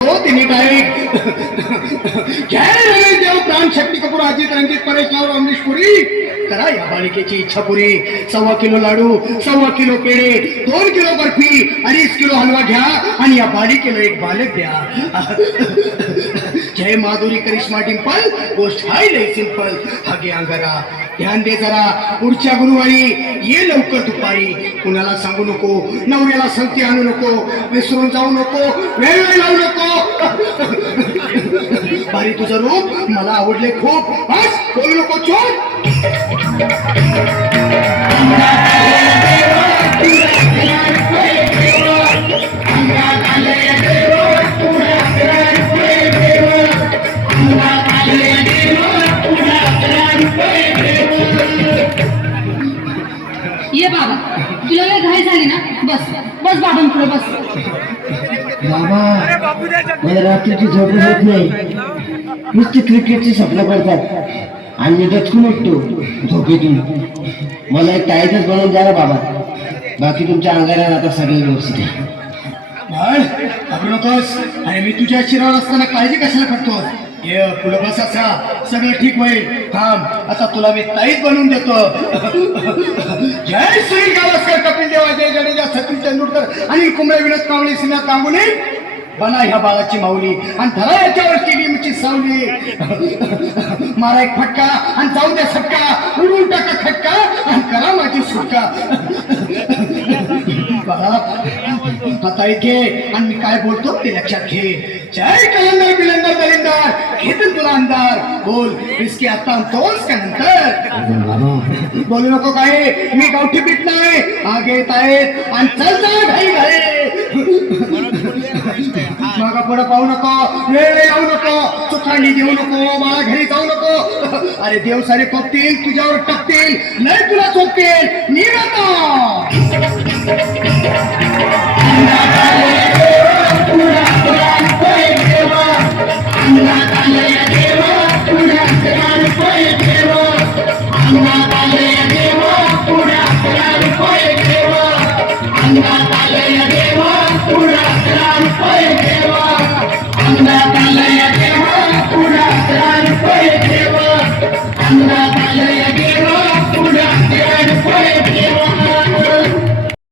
हो तिने डायरेक्ट जय देव प्राण शक्ती कपूर अजित रंजित परेश राव अमरीश पुरी करा या बालिकेची इच्छा पुरी 1.25 किलो लाडू 1.25 किलो पेढे 2 किलो बर्फी 2.5 किलो हलवा घ्या आणि या बालिकेला एक बालक द्या. जय माधुरी करिश्मा डिंपल गोष्ट हाय लय सिंपल. हागे अंगारा ध्यान दे जरा पुढच्या गुरुवारी ये लवकर दुपारी. कुणाला सांगू नको नवऱ्याला संगती आणू नको विसरून जाऊ नको वेळ लावू नको. भारी तुझं रूप मला आवडले खूप बस बोलू नको चोट. ये बाबा तुला लय घाई झाली ना बस बस बाबांकडे बस. बाबा मला रात्रीची झोप होत नाही. नुसती क्रिकेटची स्वप्न पडतात आणि मी दचकून उठतो झोपेतून. मला एक टाईटच बनवून द्या ना बाबा. बाकी तुमच्या अंगाला आता सगळे व्यवस्थित आहे. बाळ घाबरू नकोस. अरे मी तुझ्या शिरावर असताना काळजी कशाला करतो. ये पुढं बस असा सगळं ठीक होईल. थांब आता तुला मी ताईत बनवून देतो. जय सुनील गावस्कर कपिल देव अजय जडेजा सचिन तेंडुलकर आणि कुंबळे विनोद कांबळे सिन्हा गांगुली बना ह्या बाळाची माऊली आणि धरा याच्यावर टीव्हीची सावली. मारा एक फटका आणि जाऊ द्या सटका उडून टाका खटका आणि करा माझी सुटका. बाळा आता घे आणि मी काय बोलतो ते लक्षात घे. जय कलंदर बिलंदर दलिंदर घेतील तुला अंधार. बोल रिस्की आता आणतोस का नंतर. बोलू नको काय मी गावठी पीठ नाही आगे येत आहेत आणि चल जा घाई घाई. मागा पुढे पाहू नको वेळ लावू नको चुकांडी देऊ नको मला घरी जाऊ नको. अरे देव सारे कोपतील तुझ्यावर टाकतील नाही तुला चोपतील निघतो. I'm